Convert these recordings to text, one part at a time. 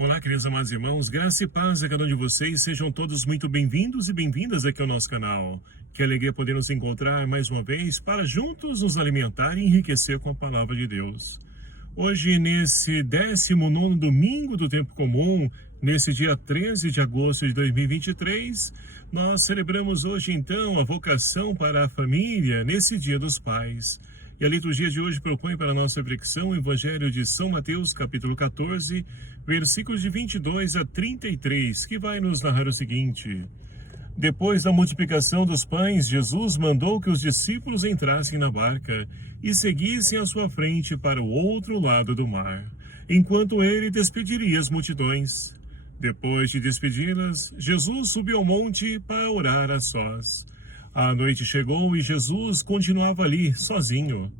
Olá, queridos amados irmãos, graça e paz a cada um de vocês, sejam todos muito bem-vindos e bem-vindas aqui ao nosso canal. Que alegria poder nos encontrar mais uma vez para juntos nos alimentar e enriquecer com a palavra de Deus. Hoje, nesse 19º domingo do tempo comum, nesse dia 13 de agosto de 2023, nós celebramos hoje então a vocação para a família nesse Dia dos Pais. E a liturgia de hoje propõe para a nossa reflexão o Evangelho de São Mateus, capítulo 14, versículos de 22 a 33, que vai nos narrar o seguinte: Depois da multiplicação dos pães, Jesus mandou que os discípulos entrassem na barca e seguissem à sua frente para o outro lado do mar, enquanto ele despediria as multidões. Depois de despedi-las, Jesus subiu ao monte para orar a sós. A noite chegou e Jesus continuava ali, sozinho.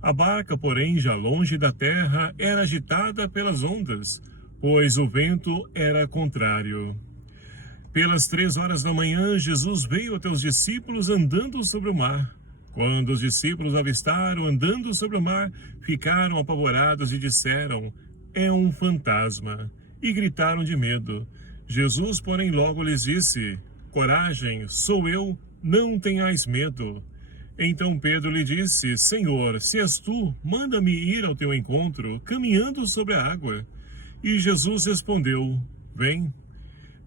A barca, porém, já longe da terra, era agitada pelas ondas, pois o vento era contrário. Pelas 3 horas da manhã, Jesus veio até os discípulos andando sobre o mar. Quando os discípulos avistaram andando sobre o mar, ficaram apavorados e disseram: "É um fantasma!" e gritaram de medo. Jesus, porém, logo lhes disse: "Coragem, sou eu, não tenhais medo." Então Pedro lhe disse: "Senhor, se és tu, manda-me ir ao teu encontro, caminhando sobre a água." E Jesus respondeu: "Vem."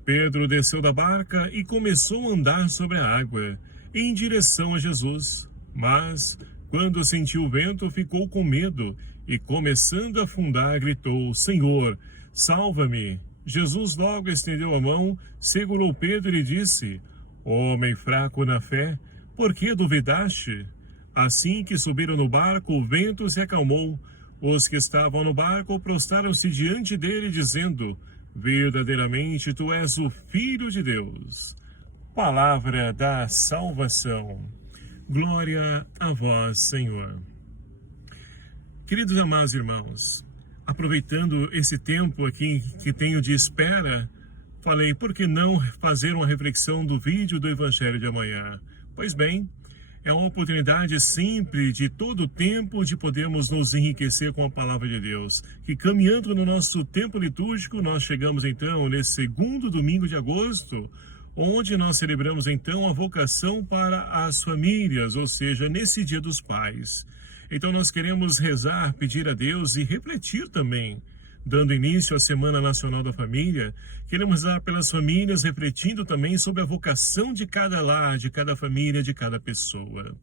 Pedro desceu da barca e começou a andar sobre a água, em direção a Jesus. Mas, quando sentiu o vento, ficou com medo e, começando a afundar, gritou: "Senhor, salva-me!" Jesus logo estendeu a mão, segurou Pedro e disse: "Homem fraco na fé, por que duvidaste?" Assim que subiram no barco, o vento se acalmou. Os que estavam no barco prostraram-se diante dele, dizendo: "Verdadeiramente tu és o Filho de Deus." Palavra da salvação. Glória a vós, Senhor. Queridos e amados irmãos, aproveitando esse tempo aqui que tenho de espera, falei, por que não fazer uma reflexão do vídeo do Evangelho de amanhã? Pois bem, é uma oportunidade sempre, de todo o tempo, de podermos nos enriquecer com a palavra de Deus. Que caminhando no nosso tempo litúrgico, nós chegamos então nesse segundo domingo de agosto, onde nós celebramos então a vocação para as famílias, ou seja, nesse Dia dos Pais. Então nós queremos rezar, pedir a Deus e refletir também, dando início à Semana Nacional da Família, queremos rezar pelas famílias, refletindo também sobre a vocação de cada lar, de cada família, de cada pessoa.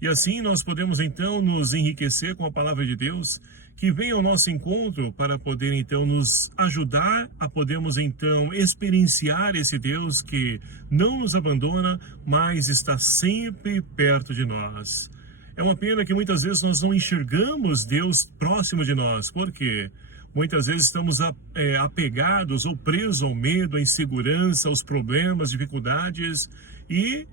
E assim nós podemos então nos enriquecer com a palavra de Deus, que vem ao nosso encontro para poder então nos ajudar a podermos então experienciar esse Deus que não nos abandona, mas está sempre perto de nós. É uma pena que muitas vezes nós não enxergamos Deus próximo de nós. Por quê? Muitas vezes estamos apegados ou presos ao medo, à insegurança, aos problemas, dificuldades e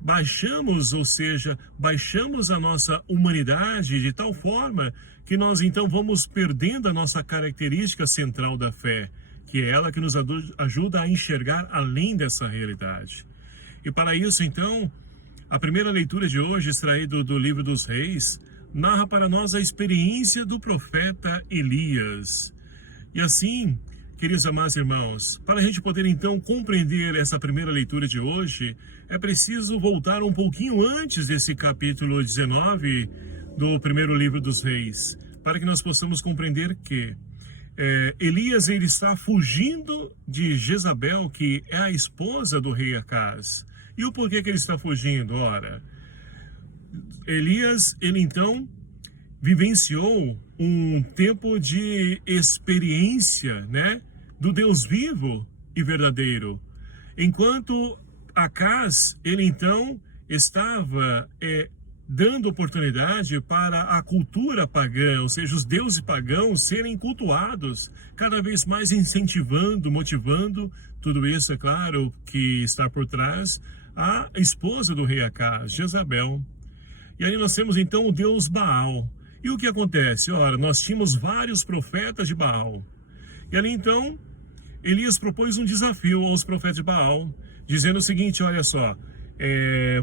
baixamos, ou seja, baixamos a nossa humanidade de tal forma que nós então vamos perdendo a nossa característica central da fé, que é ela que nos ajuda a enxergar além dessa realidade. E para isso então, a primeira leitura de hoje, extraído do livro dos Reis, narra para nós a experiência do profeta Elias. E assim, queridos amados irmãos, para a gente poder então compreender essa primeira leitura de hoje, é preciso voltar um pouquinho antes desse capítulo 19 do primeiro livro dos Reis, para que nós possamos compreender que Elias ele está fugindo de Jezabel, que é a esposa do rei Acaz. E o porquê que ele está fugindo? Ora, Elias, ele então vivenciou um tempo de experiência, né, do Deus vivo e verdadeiro. Enquanto Acaz, ele então estava dando oportunidade para a cultura pagã, ou seja, os deuses pagãos serem cultuados, cada vez mais incentivando, motivando, tudo isso, é claro, que está por trás, a esposa do rei Acaz, Jezabel. E aí nós temos então o deus Baal. E o que acontece? Ora, nós tínhamos vários profetas de Baal. E ali então, Elias propôs um desafio aos profetas de Baal, dizendo o seguinte: olha só,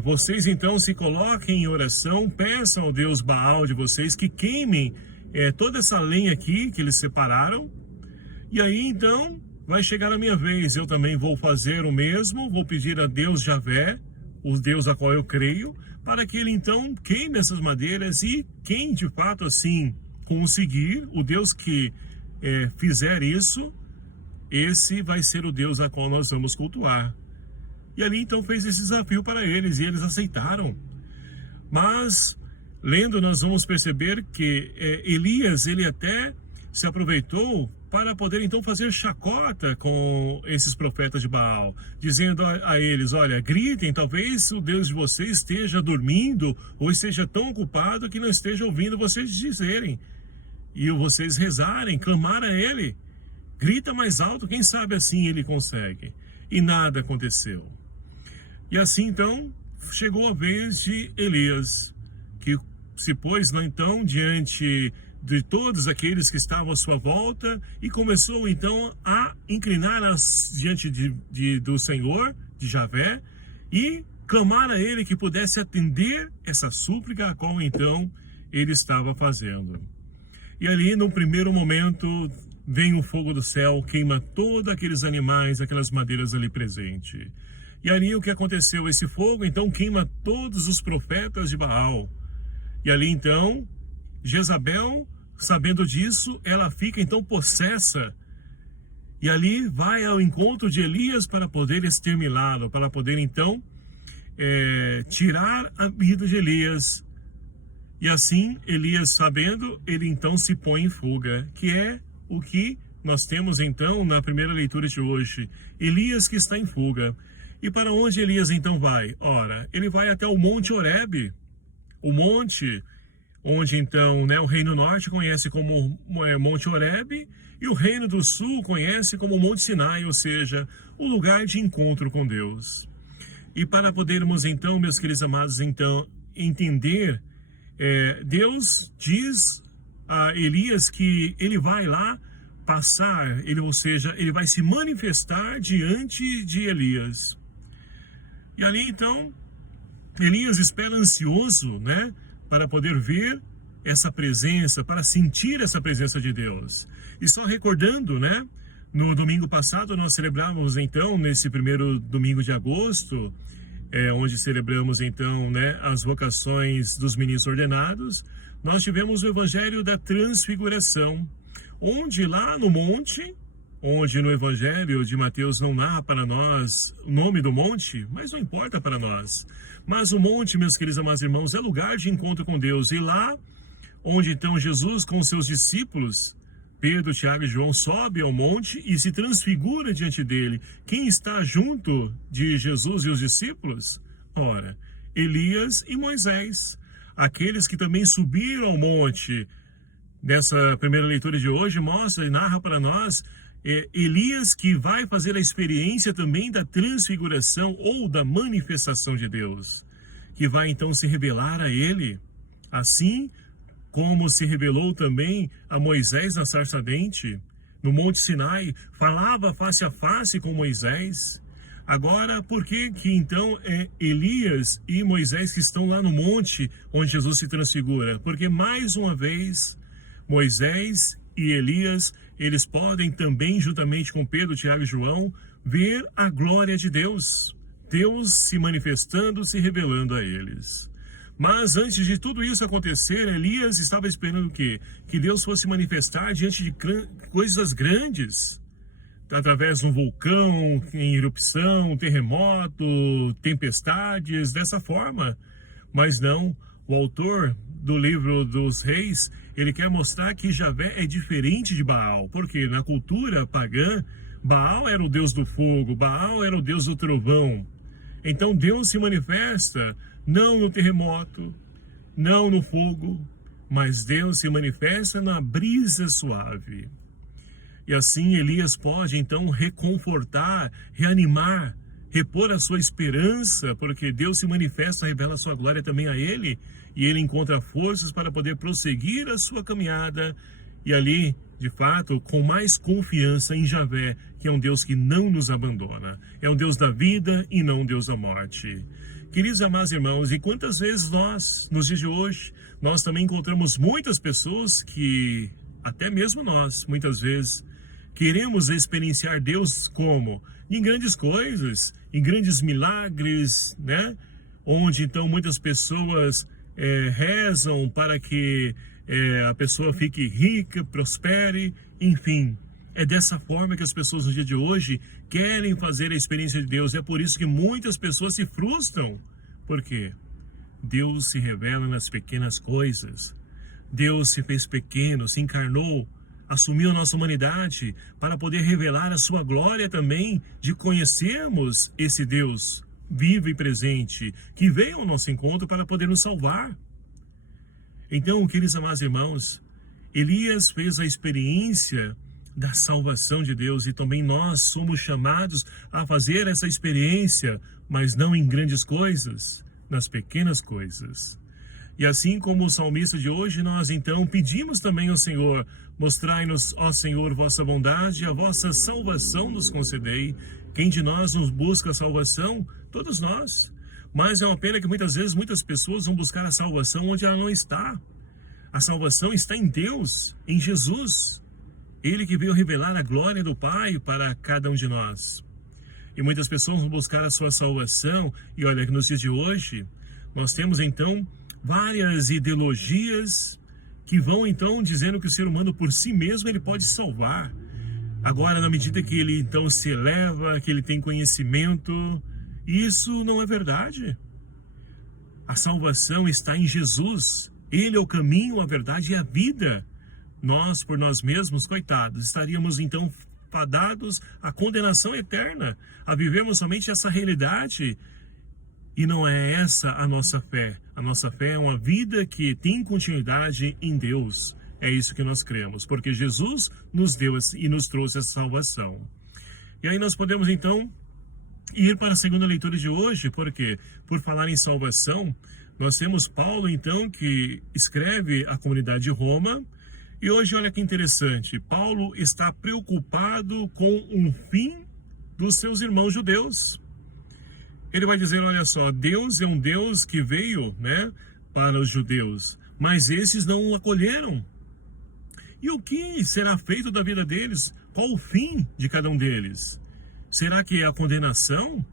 vocês então se coloquem em oração, peçam ao deus Baal de vocês que queimem toda essa lenha aqui que eles separaram, E aí então vai chegar a minha vez, eu também vou fazer o mesmo, vou pedir a Deus Javé, o Deus a qual eu creio, para que ele então queime essas madeiras, e quem de fato assim conseguir, o Deus que fizer isso, esse vai ser o Deus a qual nós vamos cultuar. E ali então fez esse desafio para eles, e eles aceitaram. Mas, lendo, nós vamos perceber que Elias, ele até se aproveitou para poder então fazer chacota com esses profetas de Baal, dizendo a eles: olha, gritem, talvez o Deus de vocês esteja dormindo ou esteja tão ocupado que não esteja ouvindo vocês dizerem, e vocês rezarem, clamar a ele. Grita mais alto, quem sabe assim ele consegue. E nada aconteceu. E assim então chegou a vez de Elias, que se pôs então diante de todos aqueles que estavam à sua volta e começou então a inclinar diante do Senhor, de Javé, e clamar a ele que pudesse atender essa súplica a qual então ele estava fazendo. E ali no primeiro momento vem o fogo do céu, queima todos aqueles animais, aquelas madeiras ali presentes. E ali o que aconteceu? Esse fogo então queima todos os profetas de Baal. E ali então Jezabel, sabendo disso, ela fica então possessa, e ali vai ao encontro de Elias para poder exterminá-lo, para poder então tirar a vida de Elias. E assim Elias, sabendo, ele então se põe em fuga, que é o que nós temos então na primeira leitura de hoje. Elias que está em fuga. E para onde Elias então vai? Ora, ele vai até o Monte Horebe, o monte onde então o Reino Norte conhece como Monte Horebe, e o Reino do Sul conhece como Monte Sinai, ou seja, o lugar de encontro com Deus. E para podermos então, meus queridos amados, então entender, Deus diz a Elias que ele vai lá passar, ou seja, ele vai se manifestar diante de Elias. E ali então Elias espera ansioso, para poder ver essa presença, para sentir essa presença de Deus. E só recordando, no domingo passado nós celebramos então, nesse primeiro domingo de agosto, onde celebramos então, as vocações dos ministros ordenados, nós tivemos o Evangelho da Transfiguração, onde lá no monte, onde no Evangelho de Mateus não narra para nós o nome do monte, mas não importa para nós. Mas o monte, meus queridos amados irmãos, é lugar de encontro com Deus. E lá, onde então Jesus com seus discípulos, Pedro, Tiago e João, sobe ao monte e se transfigura diante dele. Quem está junto de Jesus e os discípulos? Ora, Elias e Moisés, aqueles que também subiram ao monte. Nessa primeira leitura de hoje mostra e narra para nós Elias, que vai fazer a experiência também da transfiguração ou da manifestação de Deus, que vai então se revelar a ele, assim como se revelou também a Moisés na sarça ardente, no Monte Sinai, falava face a face com Moisés. Agora, por que então Elias e Moisés que estão lá no monte onde Jesus se transfigura? Porque mais uma vez Moisés e Elias, eles podem também, juntamente com Pedro, Tiago e João, ver a glória de Deus. Deus se manifestando, se revelando a eles. Mas antes de tudo isso acontecer, Elias estava esperando o quê? Que Deus fosse manifestar diante de coisas grandes, através de um vulcão em erupção, terremoto, tempestades, dessa forma. Mas não, o autor do livro dos reis, ele quer mostrar que Javé é diferente de Baal, porque na cultura pagã, Baal era o deus do fogo, Baal era o deus do trovão. Então Deus se manifesta não no terremoto, não no fogo, mas Deus se manifesta na brisa suave. E assim Elias pode então reconfortar, reanimar, repor a sua esperança, porque Deus se manifesta, revela a sua glória também a ele, e ele encontra forças para poder prosseguir a sua caminhada, e ali, de fato, com mais confiança em Javé, que é um Deus que não nos abandona, é um Deus da vida e não um Deus da morte. Queridos amados irmãos, e quantas vezes nós, nos dias de hoje, nós também encontramos muitas pessoas que, até mesmo nós, muitas vezes, queremos experienciar Deus como? Em grandes coisas, em grandes milagres, né? Onde então muitas pessoas rezam para que a pessoa fique rica, prospere, enfim. É dessa forma que as pessoas no dia de hoje querem fazer a experiência de Deus. É por isso que muitas pessoas se frustram. Por quê? Deus se revela nas pequenas coisas. Deus se fez pequeno, se encarnou, assumiu a nossa humanidade para poder revelar a sua glória também, de conhecermos esse Deus vivo e presente, que veio ao nosso encontro para poder nos salvar. Então, queridos amados irmãos, Elias fez a experiência da salvação de Deus e também nós somos chamados a fazer essa experiência, mas não em grandes coisas, nas pequenas coisas. E assim como o salmista de hoje, nós então pedimos também ao Senhor: mostrai-nos, ó Senhor, vossa bondade, a vossa salvação nos concedei. Quem de nós nos busca a salvação? Todos nós. Mas é uma pena que muitas vezes muitas pessoas vão buscar a salvação onde ela não está. A salvação está em Deus, em Jesus. Ele que veio revelar a glória do Pai para cada um de nós. E muitas pessoas vão buscar a sua salvação. E olha que nos dias de hoje, nós temos então várias ideologias que vão então dizendo que o ser humano por si mesmo ele pode salvar. Agora, na medida que ele então se eleva, que ele tem conhecimento, isso não é verdade. A salvação está em Jesus. Ele é o caminho, a verdade e a vida. Nós, por nós mesmos, coitados, estaríamos então fadados à condenação eterna, a vivermos somente essa realidade. E não é essa a nossa fé. A nossa fé é uma vida que tem continuidade em Deus. É isso que nós cremos, porque Jesus nos deu e nos trouxe essa salvação. E aí nós podemos então ir para a segunda leitura de hoje, porque por falar em salvação, nós temos Paulo então que escreve à comunidade de Roma. E hoje olha que interessante, Paulo está preocupado com um fim dos seus irmãos judeus. Ele vai dizer, olha só, Deus é um Deus que veio, né, para os judeus, mas esses não o acolheram. E o que será feito da vida deles? Qual o fim de cada um deles? Será que é a condenação?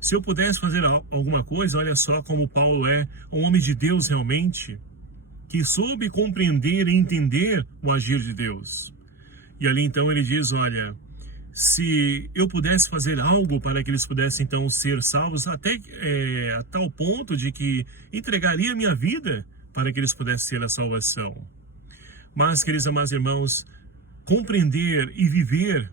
Se eu pudesse fazer alguma coisa, olha só como Paulo é um homem de Deus realmente, que soube compreender e entender o agir de Deus. E ali então ele diz, olha, se eu pudesse fazer algo para que eles pudessem então ser salvos, até a tal ponto de que entregaria minha vida para que eles pudessem ter a salvação. Mas, queridos amados irmãos, compreender e viver,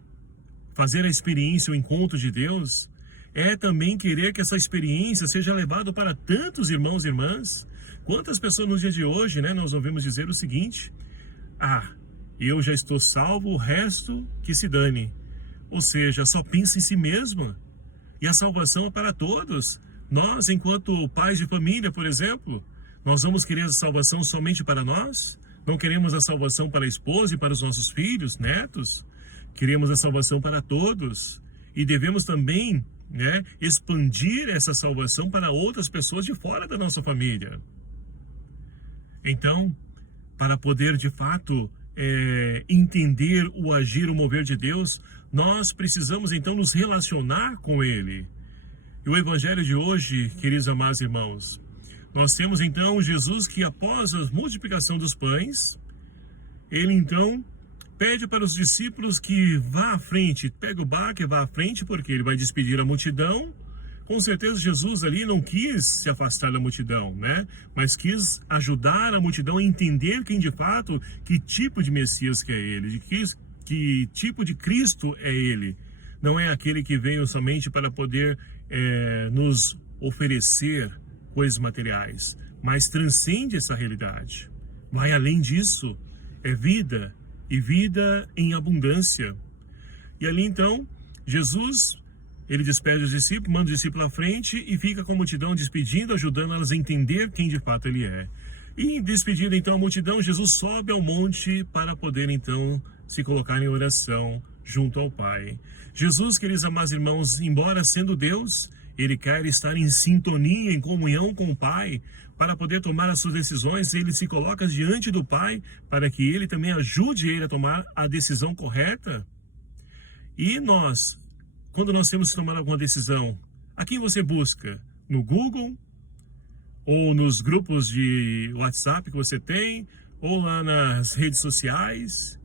fazer a experiência, o encontro de Deus, é também querer que essa experiência seja levada para tantos irmãos e irmãs. Quantas pessoas no dia de hoje, né, nós ouvimos dizer o seguinte: eu já estou salvo, o resto que se dane. Ou seja, só pensa em si mesmo. E a salvação é para todos. Nós, enquanto pais de família, por exemplo, nós vamos querer a salvação somente para nós? Não queremos a salvação para a esposa e para os nossos filhos, netos? Queremos a salvação para todos. E devemos também, né, expandir essa salvação para outras pessoas de fora da nossa família. Então, para poder de fato entender o agir, o mover de Deus, nós precisamos então nos relacionar com Ele. E o Evangelho de hoje, queridos amados irmãos, nós temos então Jesus que após a multiplicação dos pães, Ele então pede para os discípulos que vá à frente, pega o barco e vá à frente, porque Ele vai despedir a multidão. Com certeza Jesus ali não quis se afastar da multidão, né? Mas quis ajudar a multidão a entender quem de fato, que tipo de Messias que é Ele, de que tipo de Cristo é Ele. Não é aquele que veio somente para poder nos oferecer coisas materiais, mas transcende essa realidade. Vai além disso, é vida, e vida em abundância. E ali então, Jesus, ele despede os discípulos, manda os discípulos à frente e fica com a multidão despedindo, ajudando elas a entender quem de fato ele é. E despedindo então a multidão, Jesus sobe ao monte para poder então se colocar em oração junto ao Pai. Jesus, queridos amados irmãos, embora sendo Deus, ele quer estar em sintonia, em comunhão com o Pai, para poder tomar as suas decisões. Ele se coloca diante do Pai para que ele também ajude ele a tomar a decisão correta. E nós, quando nós temos que tomar alguma decisão, a quem você busca? No Google? Ou nos grupos de WhatsApp que você tem? Ou lá nas redes sociais?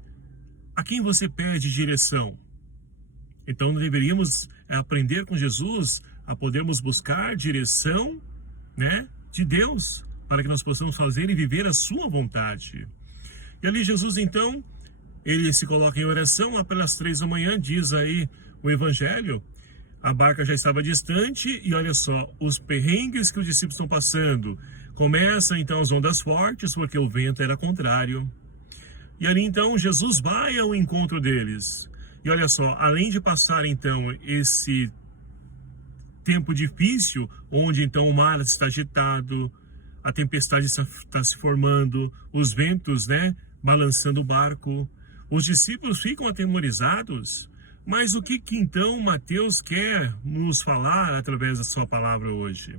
A quem você pede direção? Então, deveríamos aprender com Jesus a podermos buscar direção, né, de Deus, para que nós possamos fazer e viver a sua vontade. E ali Jesus, então, ele se coloca em oração lá pelas 3 da manhã, diz aí o Evangelho. A barca já estava distante e olha só, os perrengues que os discípulos estão passando. Começam então as ondas fortes, porque o vento era contrário. E ali então Jesus vai ao encontro deles. E olha só, além de passar então esse tempo difícil, onde então o mar está agitado, a tempestade está se formando, os ventos, né, balançando o barco, os discípulos ficam atemorizados. Mas o que então Mateus quer nos falar através da sua palavra hoje?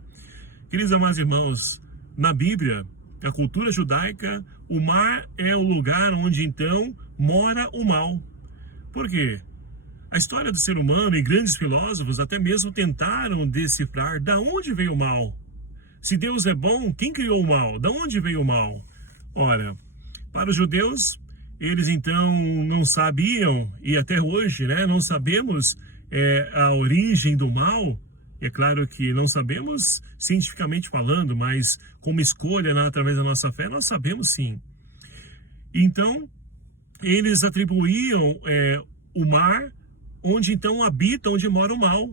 Queridos amados irmãos, na Bíblia, na cultura judaica, o mar é o lugar onde então mora o mal. Por quê? A história do ser humano e grandes filósofos até mesmo tentaram decifrar da onde veio o mal. Se Deus é bom, quem criou o mal? Da onde veio o mal? Ora, para os judeus, eles então não sabiam, e até hoje, né, não sabemos a origem do mal. É claro que não sabemos cientificamente falando, mas como escolha, né, através da nossa fé, nós sabemos sim. Então, eles atribuíam o mar onde então habita, onde mora o mal.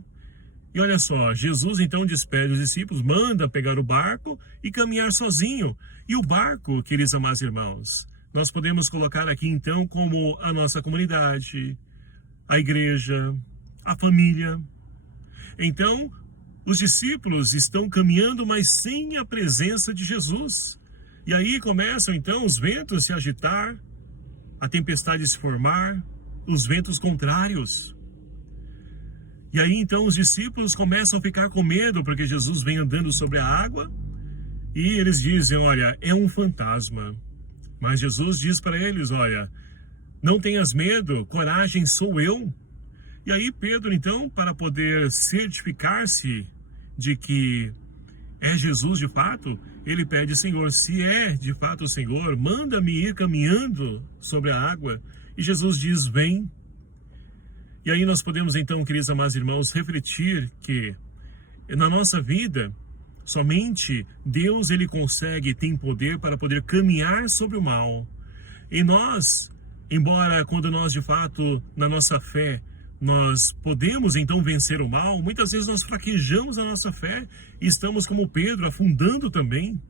E olha só, Jesus então despede os discípulos, manda pegar o barco e caminhar sozinho. E o barco, queridos amados irmãos, nós podemos colocar aqui então como a nossa comunidade, a igreja, a família. Então, os discípulos estão caminhando, mas sem a presença de Jesus. E aí começam então os ventos a se agitar, a tempestade se formar, os ventos contrários. E aí então os discípulos começam a ficar com medo, porque Jesus vem andando sobre a água, e eles dizem, olha, é um fantasma. Mas Jesus diz para eles, olha, não tenhas medo, coragem, sou eu. E aí Pedro então, para poder certificar-se de que é Jesus de fato, ele pede, Senhor, se é de fato o Senhor, manda-me ir caminhando sobre a água. E Jesus diz, vem. E aí nós podemos então, queridos amados irmãos, refletir que na nossa vida, somente Deus ele consegue, tem poder para poder caminhar sobre o mal. E nós, embora quando nós de fato, na nossa fé, nós podemos então vencer o mal, muitas vezes nós fraquejamos a nossa fé e estamos como Pedro, afundando também.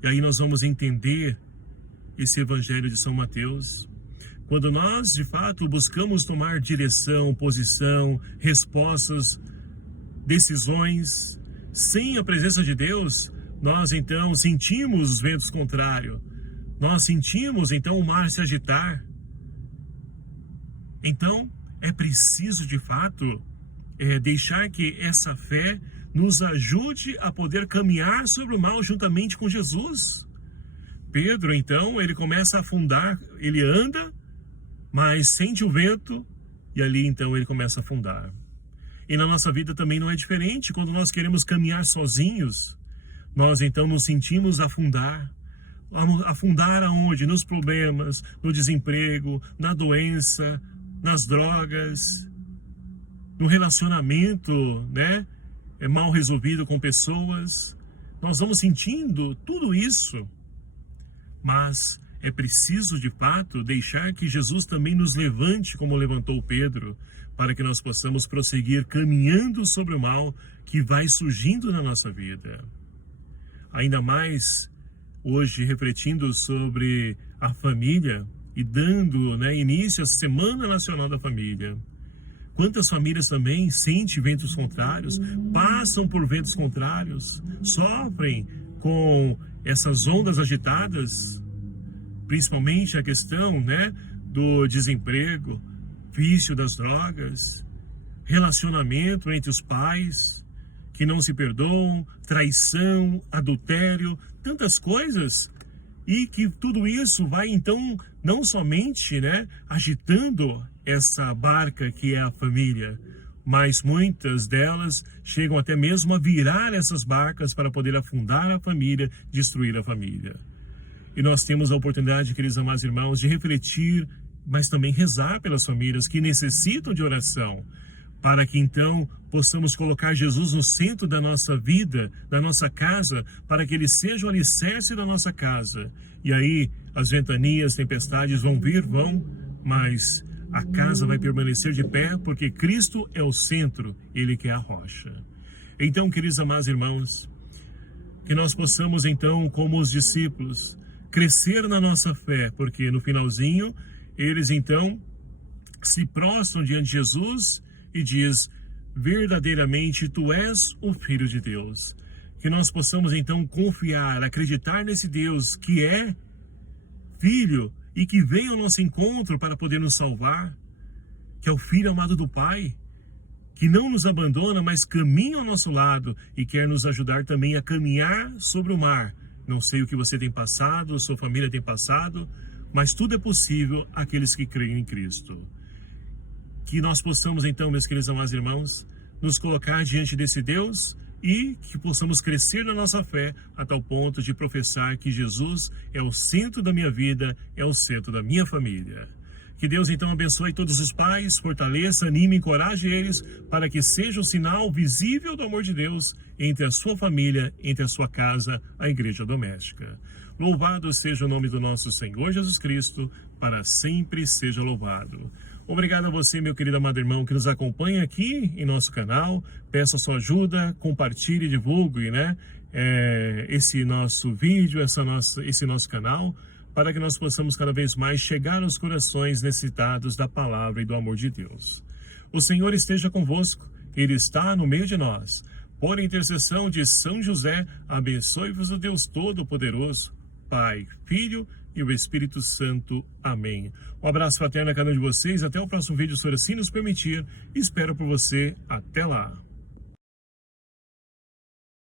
E aí nós vamos entender esse Evangelho de São Mateus. Quando nós, de fato, buscamos tomar direção, posição, respostas, decisões, sem a presença de Deus, nós então sentimos os ventos contrários, nós sentimos então o mar se agitar. Então, é preciso, de fato, deixar que essa fé nos ajude a poder caminhar sobre o mal juntamente com Jesus. Pedro, então, ele começa a afundar, ele anda, mas sente o vento, e ali então ele começa a afundar. E na nossa vida também não é diferente. Quando nós queremos caminhar sozinhos, nós então nos sentimos afundar. Afundar aonde? Nos problemas, no desemprego, na doença, nas drogas, no relacionamento, né? Mal resolvido com pessoas. Nós vamos sentindo tudo isso, mas é preciso, de fato, deixar que Jesus também nos levante, como levantou Pedro, para que nós possamos prosseguir caminhando sobre o mal que vai surgindo na nossa vida. Ainda mais, hoje, refletindo sobre a família e dando, né, início à Semana Nacional da Família. Quantas famílias também sentem ventos contrários, passam por ventos contrários, sofrem com essas ondas agitadas, principalmente a questão, né, do desemprego, vício das drogas, relacionamento entre os pais que não se perdoam, traição, adultério, tantas coisas. e que tudo isso vai então não somente, agitando essa barca que é a família, mas muitas delas chegam até mesmo a virar essas barcas para poder afundar a família, destruir a família. E nós temos a oportunidade, queridos amados irmãos, de refletir, mas também rezar pelas famílias que necessitam de oração, para que então possamos colocar Jesus no centro da nossa vida, da nossa casa, para que Ele seja o alicerce da nossa casa. E aí as ventanias, tempestades vão vir, mas a casa vai permanecer de pé, porque Cristo é o centro, Ele que é a rocha. Então, queridos amados irmãos, que nós possamos então, como os discípulos, crescer na nossa fé, porque no finalzinho, eles então se prostram diante de Jesus e diz: verdadeiramente tu és o Filho de Deus. Que nós possamos então confiar, acreditar nesse Deus que é Filho e que veio ao nosso encontro para poder nos salvar, que é o Filho amado do Pai, que não nos abandona, mas caminha ao nosso lado e quer nos ajudar também a caminhar sobre o mar. Não sei o que você tem passado, sua família tem passado, mas tudo é possível àqueles que creem em Cristo. Que nós possamos então, meus queridos amados irmãos, nos colocar diante desse Deus e que possamos crescer na nossa fé a tal ponto de professar que Jesus é o centro da minha vida, é o centro da minha família. Que Deus então abençoe todos os pais, fortaleça, anime, encoraje eles para que seja um sinal visível do amor de Deus entre a sua família, entre a sua casa, a igreja doméstica. Louvado seja o nome do nosso Senhor Jesus Cristo, para sempre seja louvado. Obrigado a você, meu querido amado irmão, que nos acompanha aqui em nosso canal. Peço a sua ajuda, compartilhe e divulgue, esse nosso vídeo, esse nosso canal, para que nós possamos cada vez mais chegar aos corações necessitados da palavra e do amor de Deus. O Senhor esteja convosco, Ele está no meio de nós. Por intercessão de São José, abençoe-vos o Deus Todo-Poderoso, Pai, Filho e o Espírito Santo. Amém. Um abraço fraterno a cada um de vocês. Até o próximo vídeo, se assim nos permitir. Espero por você. Até lá.